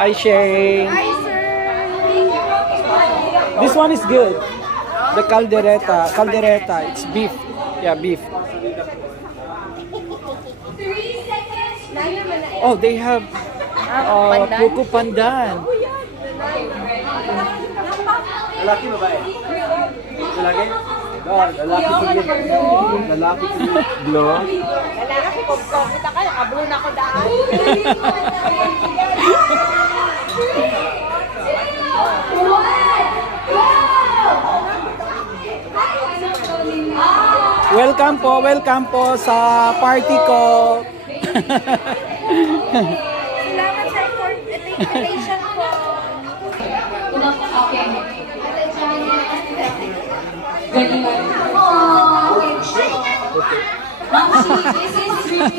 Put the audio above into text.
Hi, Shane. Hi, sir. This one is good. The caldereta. Caldereta. It's beef. Yeah, beef. Oh, they have Puko Pandan. Lalaki, babae? Lalaki? Lalaki po yun. Lalaki po yun. Glow? Lalaki ko, kita ka, nakablo na ako daan. Welcome po sa party ko. Salamat sa invitation po. Galing. Oh, this is